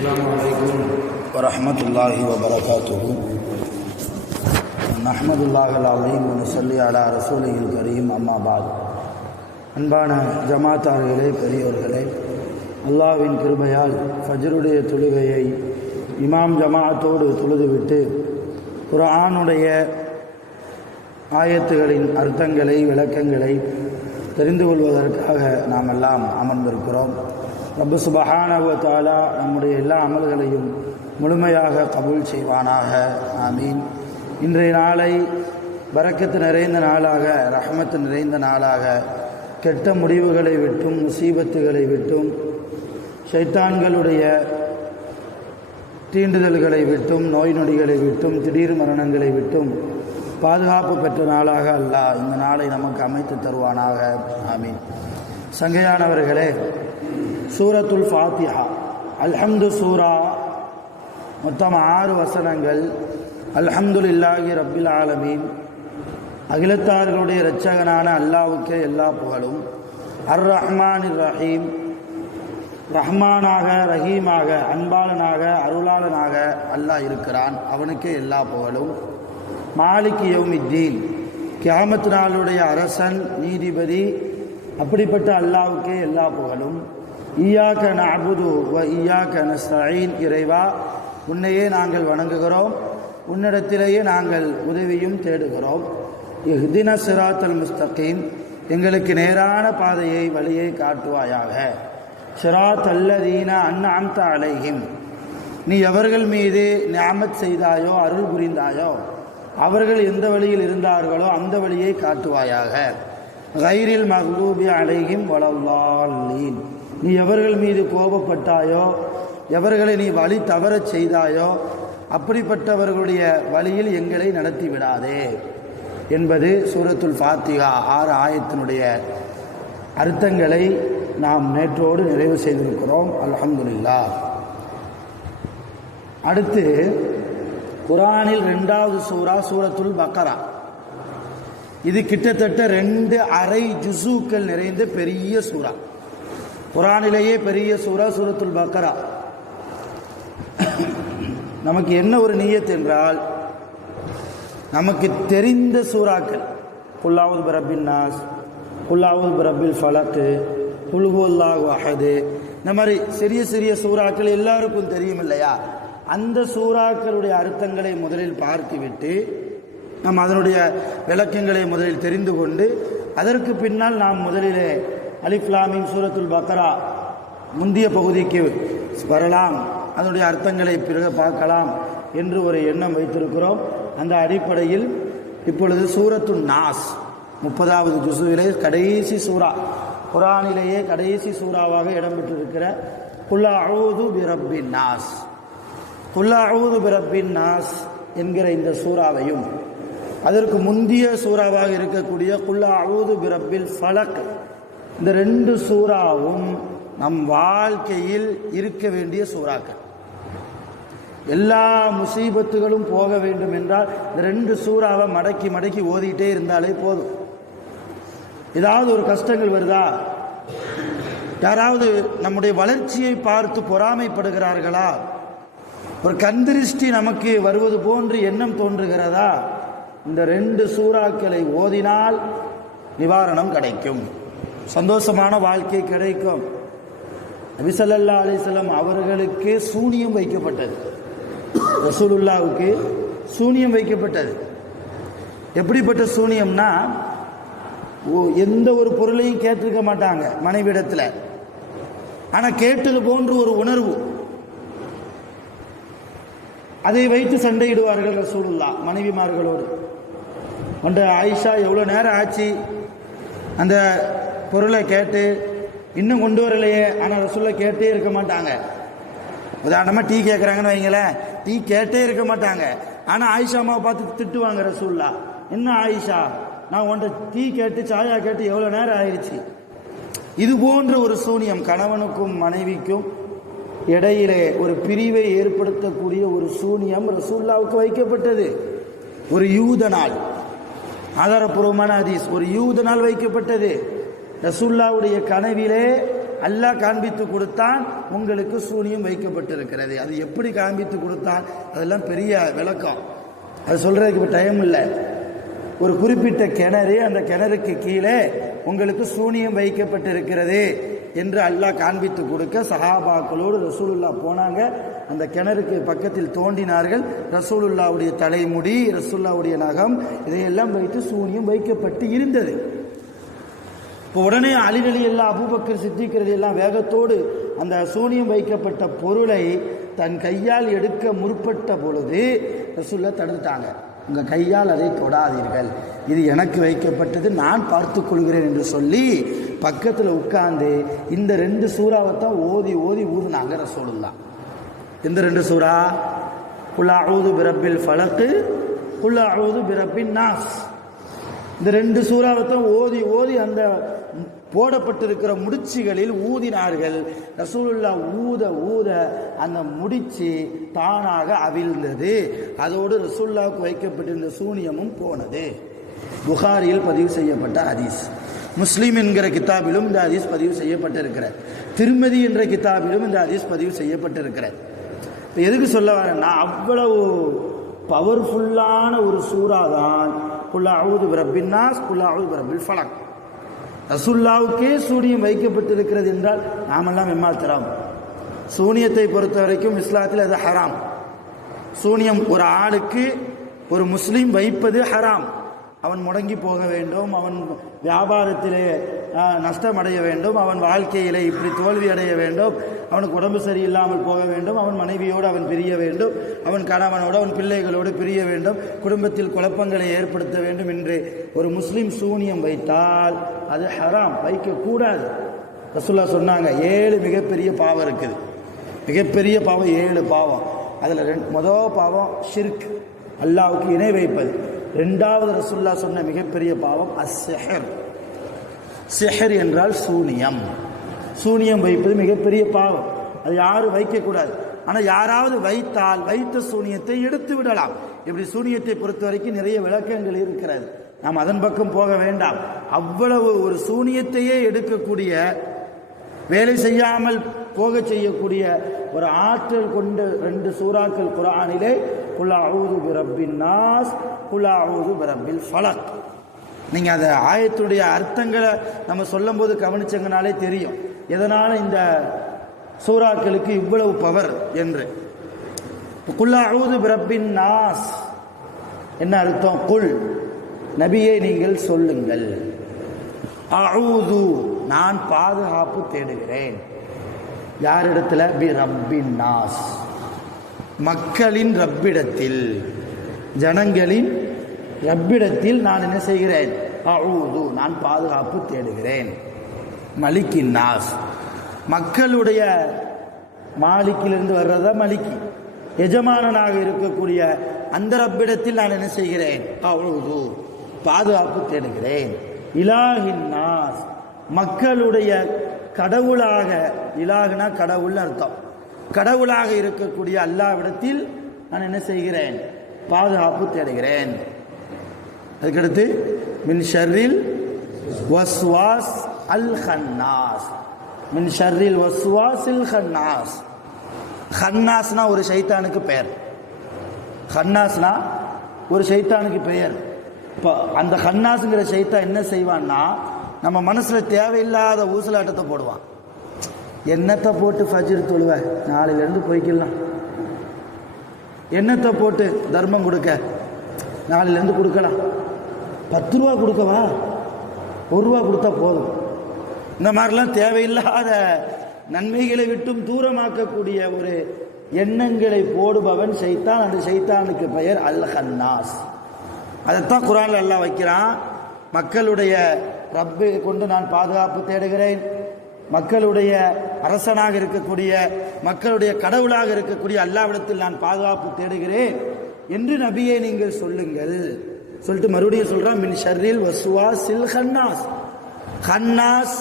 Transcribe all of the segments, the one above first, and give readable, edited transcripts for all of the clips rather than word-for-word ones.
السلام عليكم ورحمة الله وبركاته. نحمد الله العظيم ونصلي على رسوله الكريم. أما بعد. அன்பான ஜமாத்தார்களே, பெரியோர்களே, அல்லாஹ்வின் கிருபையால் ஃபஜ்ருடைய தொழுகையை இமாம் ஜமாஅத்தோடு தொழுதுவிட்டு குர்ஆனுடைய ஆயத்துகளின் அர்த்தங்களை, விளக்கங்களை தெரிந்து கொள்வதற்காக நாம் எல்லாம் அமர்ந்திருக்கிறோம். ரப்பு சுப்ஹானஹு வ தஆலா நம்முடைய எல்லா அமல்களையும் முழுமையாக கபூல் செய்வானாக. ஆமீன். இன்றைய நாளை பரக்கத்து நிறைந்த நாளாக, ரஹ்மத்து நிறைந்த நாளாக, கெட்ட முடிவுகளை விட்டும், முசீபத்துகளை விட்டும், ஷைத்தான்களுடைய தீண்டுதல்களை விட்டும், நோய் நொடிகளை விட்டும், திடீர் மரணங்களை விட்டும் பாதுகாப்பு பெற்ற நாளாக அல்லாஹ் இந்த நாளை நமக்கு அமைத்து தருவானாக. ஆமீன். சங்கையானவர்களே, சூரத்துல் ஃபாத்திஹா, அல்ஹம்து சூரா, மொத்தம் 6 வசனங்கள். அல்ஹம்துலில்லாஹி ரப்பில் ஆலமீன், அகிலத்தார்களுடைய இரட்சகனான அல்லாஹ்வுக்கே எல்லா புகழும். அர் ரஹ்மானிர் ரஹீம், ரஹ்மானாக, ரஹீமாக, அன்பாளனாக, அருளாளனாக அல்லாஹ் இருக்கிறான், அவனுக்கே எல்லா புகழும். மாலிக் யௌமித்தீன், கியாமத் நாளுடைய அரசன், நீதிபதி, அப்படிப்பட்ட அல்லாஹ்வுக்கே எல்லா புகழும். ஈயாக்க நஅபுது வ ஈயாக்க நஸ்தஈன், இறைவா உன்னையே நாங்கள் வணங்குகிறோம், உன்னிடத்திலேயே நாங்கள் உதவியும் தேடுகிறோம். இஹ்தின சிராத்தல் முஸ்தகீம், எங்களுக்கு நேரான பாதையை, வழியை காட்டுவாயாக. சிராத்தல்லதீன அன்அம்த அலைஹிம், நீ எவர்கள் மீது நிஅமத் செய்தாயோ, அருள் புரிந்தாயோ, அவர்கள் எந்த வழியில் இருந்தார்களோ அந்த வழியை காட்டுவாயாக. கைரில் மக்லூபி அலைஹிம் வலல்லாலீன், நீ எவர்கள் மீது கோபப்பட்டாயோ, எவர்களை நீ வழி தவறச் செய்தாயோ, அப்படிப்பட்டவர்களுடைய வழியில் எங்களை நடத்தி விடாதே என்பது சூரத்துல் ஃபாத்திஹா 6 ஆயத்தினுடைய அர்த்தங்களை நாம் நேற்றோடு நிறைவு செய்திருக்கிறோம். அல்ஹம்துலில்லாஹ். அடுத்து குர்ஆனில் 2வது சூரா சூரத்துல் பக்ரா. இது கிட்டத்தட்ட 2 அரை ஜுஸூக்கள் நிறைந்த பெரிய சூரா. குர்ஆனிலேயே பெரிய சூரா சூரத்துல் பக்ரா. நமக்கு என்ன ஒரு நியத் என்றால், நமக்கு தெரிந்த சூறாக்கள், குல் அஊது பிரப்பின் நாஸ், குல் அஊது பிரப்பில் ஃபலக், குல் ஹுவல்லாஹு அஹத், இந்த மாதிரி சிறிய சிறிய சூறாக்கள் எல்லாருக்கும் தெரியும் இல்லையா? அந்த சூறாக்களுடைய அர்த்தங்களை முதலில் பார்த்துவிட்டு நாம் அதனுடைய விளக்கங்களை முதலில் தெரிந்து கொண்டு, அதற்கு பின்னால் நாம் முதலிலே அலிஃப் லாம் மீம் சூரத்துல் பக்ரா முந்திய பகுதிக்கு வரலாம், அதனுடைய அர்த்தங்களை பிறகு பார்க்கலாம் என்று ஒரு எண்ணம் வைத்திருக்கிறோம். அந்த அடிப்படையில் இப்பொழுது சூரத்துல் நாஸ் 30வது ஜுஸுவிலே கடைசி சூரா, குர்ஆனிலேயே கடைசி சூறாவாக இடம்பெற்றிருக்கிற குல் அஊது பிரப்பின் நாஸ், குல் அஊது பிரப்பின் நாஸ் என்கிற இந்த சூறாவையும், அதற்கு முந்திய சூறாவாக இருக்கக்கூடிய குல் அஊது பிரப்பில் ஃபலக், இந்த 2 சூறாவும் நம் வாழ்க்கையில் இருக்க வேண்டிய சூறாக்கள். எல்லா முசீபத்துகளும் போக வேண்டும் என்றால் இந்த 2 சூறாவை மடக்கி மடக்கி ஓதிட்டே இருந்தாலே போதும். ஏதாவது ஒரு கஷ்டங்கள் வருதா, யாராவது நம்முடைய வளர்ச்சியை பார்த்து பொறாமைப்படுகிறார்களா, ஒரு கண்திருஷ்டி நமக்கு வருவது போன்று எண்ணம் தோன்றுகிறதா, இந்த 2 சூறாக்களை ஓதினால் நிவாரணம் கிடைக்கும், சந்தோஷமான வாழ்க்கை கிடைக்கும். நபி ஸல்லல்லாஹு அலைஹி வஸல்லம் அவர்களுக்கு சூனியம் வைக்கப்பட்டது, ரசூலுல்லாஹ்வுக்கு சூனியம் வைக்கப்பட்டது. எப்படிப்பட்ட சூனியம்னா, எந்த ஒரு பொருளையும் கேட்டிருக்க மாட்டாங்க மனைவிடத்தில், ஆனால் கேட்டது போன்று ஒரு உணர்வு, அதை வைத்து சண்டையிடுவார்கள் ரசூலுல்லாஹ் மனைவிமார்களோடு. ஒன்று ஆயிஷா, எவ்வளோ நேரம் ஆச்சு அந்த பொருளை கேட்டு, இன்னும் கொண்டு வரலையே. ஆனால் ரசூலுல்லாஹ் கேட்டே இருக்க மாட்டாங்க. உதாரணமாக டீ கேட்குறாங்கன்னு வைங்களேன், டீ கேட்டே இருக்க மாட்டாங்க. ஆனால் ஆயிஷா அம்மாவை பார்த்து திட்டுவாங்க ரசூலுல்லாஹ், என்ன ஆயிஷா, நான் உன்கிட்ட டீ கேட்டு சாயா கேட்டு எவ்வளோ நேரம் ஆயிடுச்சு. இது போன்ற ஒரு சூனியம், கணவனுக்கும் மனைவிக்கும் இடையிலே ஒரு பிரிவை ஏற்படுத்தக்கூடிய ஒரு சூனியம் ரசூலுல்லாஹ்வுக்கு வைக்கப்பட்டது. ஒரு யூதனால், ஆதாரபூர்வமான ஹதீஸ், ஒரு யூதனால் வைக்கப்பட்டது. ரசூலுல்லாஹ்வுடைய கனவிலே அல்லாஹ் காண்பித்து கொடுத்தான், உங்களுக்கு சூனியம் வைக்கப்பட்டிருக்கிறது. அது எப்படி காண்பித்து கொடுத்தான், அதெல்லாம் பெரிய விளக்கம், அது சொல்றதுக்கு இப்போ டைம் இல்லை. ஒரு குறிப்பிட்ட கிணறு, அந்த கிணறுக்கு கீழே உங்களுக்கு சூனியம் வைக்கப்பட்டிருக்கிறது என்று அல்லாஹ் காண்பித்து கொடுக்க சஹாபாக்களோடு ரசூலுல்லாஹ் போனாங்க. அந்த கிணறுக்கு பக்கத்தில் தோண்டினார்கள். ரசூலுல்லாவுடைய தலைமுடி, ரசூலுல்லாவுடைய நகம், இதையெல்லாம் வைத்து சூனியம் வைக்கப்பட்டு இருந்தது. இப்போ உடனே அலி ரலியல்லாஹு, அபூபக்கர் சித்திக் ரலியல்லாஹு வேகத்தோடு அந்த சூனியம் வைக்கப்பட்ட பொருளை தன் கையால் எடுக்க முற்பட்ட பொழுது ரசூலுல்லாஹ் தடுத்தாங்க. உங்கள் கையால் அதை தொடாதீர்கள், இது எனக்கு வைக்கப்பட்டது, நான் பார்த்து கொள்கிறேன் என்று சொல்லி பக்கத்தில் உட்கார்ந்து இந்த 2 சூறாவை தான் ஓதி ஓதி ஊதுனாங்க ரசூலுல்லாஹ். இந்த 2 சூறா, குல் அஊது பிரப்பில் ஃபலக், குல் அஊது பிரப்பின் நாஸ், இந்த 2 சூறாவை தான் ஓதி ஓதி அந்த போடப்பட்டிருக்கிற முடிச்சுகளில் ஊதினார்கள். ரசூலுல்லாஹ் ஊத ஊத அந்த முடிச்சு தானாக அவிழ்ந்தது. அதோடு ரசூலுல்லாஹ்வுக்கு வைக்கப்பட்டிருந்த சூனியமும் போனது. புகாரியில் பதிவு செய்யப்பட்ட ஹதீஸ். முஸ்லிம் என்கிற கிதாபிலும் இந்த ஹதீஸ் பதிவு செய்யப்பட்டிருக்கிறது. திருமதி என்ற கிதாபிலும் இந்த ஹதீஸ் பதிவு செய்யப்பட்டிருக்கிறது. இப்போ எதுக்கு சொல்ல வரேன்னா, அவ்வளவு பவர்ஃபுல்லான ஒரு சூறா தான் குல் அஊது பிரப்பின் நாஸ், குல் அஊது பிரப்பில் ஃபலக். ரசூலுல்லாஹ்வுக்கே சூனியம் வைக்கப்பட்டிருக்கிறது என்றால் நாமெல்லாம் எம்மாத்திரம். சூனியத்தை பொறுத்த வரைக்கும் இஸ்லாத்தில் அது ஹராம். சூனியம் ஒரு ஆளுக்கு, ஒரு முஸ்லீம் வைப்பது ஹராம். அவன் முடங்கி போக வேண்டும், அவன் வியாபாரத்திலே நஷ்டம் அடைய வேண்டும், அவன் வாழ்க்கையிலே இப்படி தோல்வி அடைய வேண்டும், அவனுக்கு உடம்பு சரியில்லாமல் போக வேண்டும், அவன் மனைவியோடு அவன் பிரிய வேண்டும், அவன் கணவனோடு அவன் பிள்ளைகளோடு பிரிய வேண்டும், குடும்பத்தில் குழப்பங்களை ஏற்படுத்த வேண்டும் என்று ஒரு முஸ்லீம் சூனியம் வைத்தால் அது ஹராம், வைக்கக்கூடாது. ரசூலுல்லாஹ் சொன்னாங்க 7 மிகப்பெரிய பாவம் இருக்குது. மிகப்பெரிய பாவம் 7 பாவம். அதில் முதல் பாவம் ஷிர்க், அல்லாஹ்வுக்கு இணை வைப்பது. 2வது ரசூலுல்லாஹ் சொன்ன மிகப்பெரிய பாவம் அஸ்ஸிஹர். சிஹர் என்றால் சூனியம். சூனியம் வைப்பது மிகப்பெரிய பாவம், அது யாரும் வைக்கக்கூடாது. ஆனால் யாராவது வைத்தால் வைத்த சூனியத்தை எடுத்து விடலாம். இப்படி சூனியத்தை பொறுத்த வரைக்கும் நிறைய விளக்கங்கள் இருக்கிறது, நாம் அதன் பக்கம் போக வேண்டாம். அவ்வளவு ஒரு சூனியத்தையே எடுக்கக்கூடிய, வேலை செய்யாமல் போக செய்யக்கூடிய ஒரு ஆற்றல் கொண்ட 2 சூறாக்கள் குர்ஆனிலே குல் அஊது பிரப்பின் நாஸ், குல் அஊது பிரப்பில் ஃபலக். நீங்கள் அந்த ஆயத்துடைய அர்த்தங்களை நம்ம சொல்லும் போது கவனிச்சங்கனாலே தெரியும் எதனால் இந்த சூறாக்களுக்கு இவ்வளவு பவர் என்று. குல் அஊது பிரப்பின் நாஸ் என்ன அர்த்தம்? குல், நபியை நீங்கள் சொல்லுங்கள். அஊது, நான் பாதுகாப்பு தேடுகிறேன். யாரிடத்துல? பி ரப்பின் நாஸ், மக்களின் ரப்பிடத்தில், ஜனங்களின் ரப்பிடத்தில் நான் என்ன செய்கிறேன்? அஊது, நான் பாதுகாப்பு தேடுகிறேன். மலிக்கின் நாஸ், மக்களுடைய, மாலிக்கிலிருந்து வர்றதா மலிக்கி, எஜமானனாக இருக்கக்கூடிய அந்த ரப்பிடத்தில் நான் என்ன செய்கிறேன்? அஊது, பாதுகாப்பு தேடுகிறேன். இலாஹின் நாஸ், மக்களுடைய கடவுளாக, இலாகுனா கடவுள்னு அர்த்தம், கடவுளாக இருக்கக்கூடிய அல்லாஹ்விடத்தில் நான் என்ன செய்கிறேன்? பாதுகாப்பு தேடுகிறேன். அதுக்கடுத்து மின் ஷர்ரில் வஸ்வாஸ் அல் ஹன்னாஸ், மின் ஷர்ரில் வஸ்வாஸில் ஹன்னாஸ். ஹன்னாஸ்னா ஒரு ஷைத்தானுக்கு பெயர். ஹன்னாஸ்னா ஒரு ஷைத்தானுக்கு பெயர். இப்போ அந்த ஹன்னாஸுங்கிற ஷைத்தான் என்ன செய்வான்னா, நம்ம மனசில் தேவையில்லாத ஊசலாட்டத்தை போடுவான். எண்ணத்தை போட்டு ஃபஜ்ர் தொழுவ, நாளையிலேருந்து போய்க்கலாம். எண்ணத்தை போட்டு தர்மம் கொடுக்க, நாளையிலேருந்து கொடுக்கலாம். 10 ரூபா கொடுக்கவா, 1 ரூபா கொடுத்தா போதும். இந்த மாதிரிலாம் தேவையில்லாத நன்மைகளை விட்டும் தூரமாக்கக்கூடிய ஒரு எண்ணங்களை போடுபவன் ஷைத்தான். அந்த ஷைத்தானுக்கு பெயர் அல் ஹன்னாஸ். அதைத்தான் குர்ஆன்ல அல்லாஹ் வைக்கிறான். மக்களுடைய ரப்பை கொண்டு நான் பாதுகாப்பு தேடுகிறேன், மக்களுடைய அரசனாக இருக்கக்கூடிய, மக்களுடைய கடவுளாக இருக்கக்கூடிய அல்லாஹ்விடத்தில் நான் பாதுகாப்பு தேடுகிறேன் என்று நபியை நீங்கள் சொல்லுங்கள். சொல்லிட்டு மறுபடியும் சொல்றான், மின் ஷர்ரில் வஸ்வாஸில் ஹன்னாஸ். ஹன்னாஸ்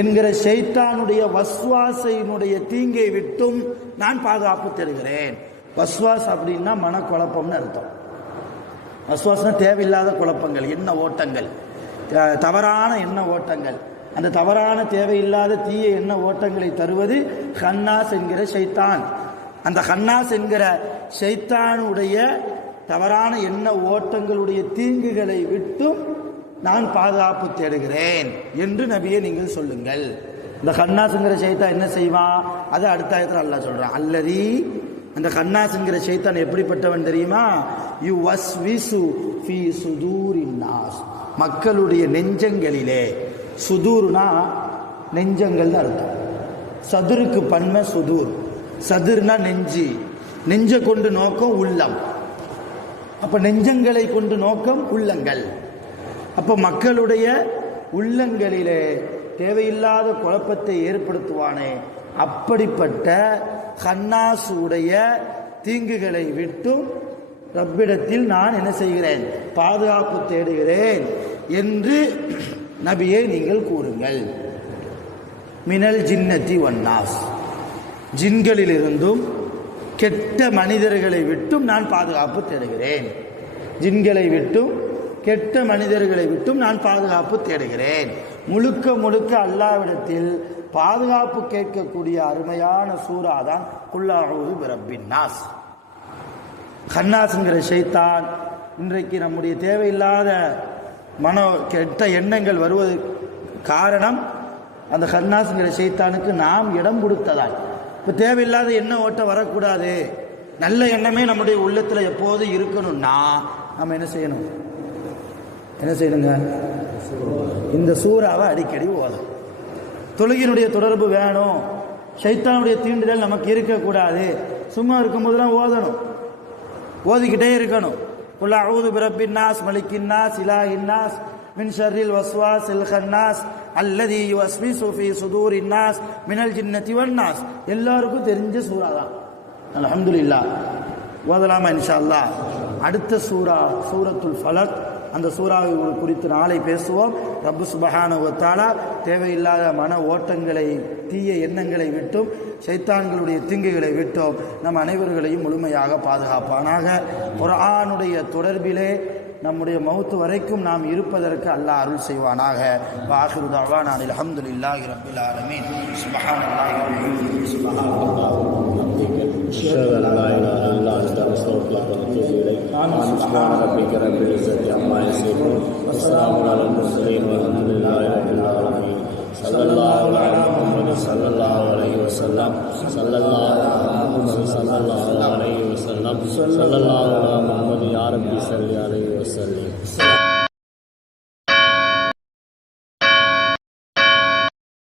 என்கிற ஷைத்தானுடைய வஸ்வாஸையினுடைய தீங்கை விட்டும் நான் பாதுகாப்பு தேடுகிறேன். வஸ்வாஸ் அப்படின்னா மனக்குழப்பம்னு அர்த்தம். வஸ்வாஸ்னா தேவையில்லாத குழப்பங்கள், எண்ண ஓட்டங்கள், தவறான எண்ண ஓட்டங்கள், அந்த தவறான தேவையில்லாத தீய எண்ண ஓட்டங்களை தருவது ஹன்னாஸ் என்கிற ஷைத்தான். அந்த ஹன்னாஸ் என்கிற ஷைத்தானுடைய தவறான எண்ண ஓட்டங்களுடைய தீங்குகளை விட்டும் நான் பாதுகாப்பு தேடுகிறேன் என்று நபியே நீங்கள் சொல்லுங்கள். இந்த ஹன்னாஸ்ங்கிற ஷைத்தான் என்ன செய்வான்? அதை அடுத்த ஆயத்தில் அல்லாஹ் சொல்றான். அல்லதி, அந்த ஹன்னாஸ்ங்கிற ஷைத்தான் எப்படிப்பட்டவன் தெரியுமா? யுவஸ்விசு ஃபீ சுதூரின் நாஸ், மக்களுடைய நெஞ்சங்களிலே. சுதூர்னா நெஞ்சங்கள் தான் அர்த்தம். சதுருக்கு பன்மை சுதூர். சதுர்னா நெஞ்சு, நெஞ்ச கொண்டு நோக்கம் உள்ளம். அப்ப நெஞ்சங்களை கொண்டு நோக்கம் உள்ளங்கள். அப்ப மக்களுடைய உள்ளங்களிலே தேவையில்லாத குழப்பத்தை ஏற்படுத்துவானே, அப்படிப்பட்ட ஹன்னாசுடைய தீங்குகளை விட்டும் ரப்பிடத்தில் நான் என்ன செய்கிறேன்? பாதுகாப்பு தேடுகிறேன் என்று நபியே நீங்கள் கூறுங்கள். மினல் ஜின்னதி வன்னாஸ், ஜின்களிலிருந்தும் கெட்ட மனிதர்களை விட்டும் நான் பாதுகாப்பு தேடுகிறேன். ஜின்களை விட்டும் கெட்ட மனிதர்களை விட்டும் நான் பாதுகாப்பு தேடுகிறேன். முழுக்க முழுக்க அல்லாஹ்விடத்தில் பாதுகாப்பு கேட்கக்கூடிய அருமையான சூரா தான் குல் அஊது பிரப்பின் நாஸ். ஹன்னாஸ்ங்கிற ஷைத்தான் இன்றைக்கு நம்முடைய தேவையில்லாத கெட்ட எண்ணங்கள் வருவது காரணம் அந்த ஹன்னாஸ்ங்கிற ஷைத்தானுக்கு நாம் இடம் கொடுத்ததால். இப்போ தேவையில்லாத எண்ண ஓட்டம் வரக்கூடாது, நல்ல எண்ணமே நம்முடைய உள்ளத்தில் எப்போது இருக்கணும்னா நம்ம என்ன செய்யணும்? என்ன செய்யணுங்க? இந்த சூறாவை அடிக்கடி ஓதும். தொழுகையினுடைய தொடர்பு வேணும். ஷைத்தானுடைய தீண்டுதல் நமக்கு இருக்கக்கூடாது. சும்மா இருக்கும்போதெல்லாம் ஓதணும், ஓதிக்கிட்டே இருக்கணும். குல் அஊது பிரப்பின் நாஸ் மலிக்கின் நாஸ் இலாஹின் நாஸ் மின் ஷர்ரில் வஸ்வாஸில் கன்னாஸ் அல்லதி யுவஸ்விசு ஃபீ சுதூரின் நாஸ் மினல் ஜின்னதி வன்னாஸ். எல்லாருக்கும் தெரிஞ்ச சூறா தான். அல்ஹம்துலில்லாஹ் ஓதலாமா இன்ஷா அல்லாஹ். அடுத்த சூரா சூரத்துல் ஃபலக். அந்த சூறாவை குறித்து நாளை பேசுவோம். ரப்பு சுப்ஹானஹு வ தஆலா தேவையில்லாத மன ஓட்டங்களை, தீய எண்ணங்களை விட்டும் ஷைத்தான்களுடைய தீங்குகளை விட்டும் நம் அனைவர்களையும் முழுமையாக பாதுகாப்பானாக. குர்ஆனுடைய தொடர்பிலே நம்முடைய மௌத்து வரைக்கும் நாம் இருப்பதற்கு அல்லாஹ் அருள் செய்வானாக. வாஹிரு தஅவானா அல்ஹம்துலில்லாஹி ரப்பில் ஆலமீன். சுப்ஹானல்லாஹி வ பிஹம்திஹி சுப்ஹானல்லாஹ். أشهد أن لا إله إلا أنت أستغفرك وأتوب إليك. سبحان ربك رب العزة عما يصفون وسلام على المرسلين والحمد لله رب العالمين. صلى الله على محمد صلى الله عليه وسلم. صلى الله على محمد صلى الله عليه وسلم. صلى الله على محمد يا ربي صل عليه وسلم.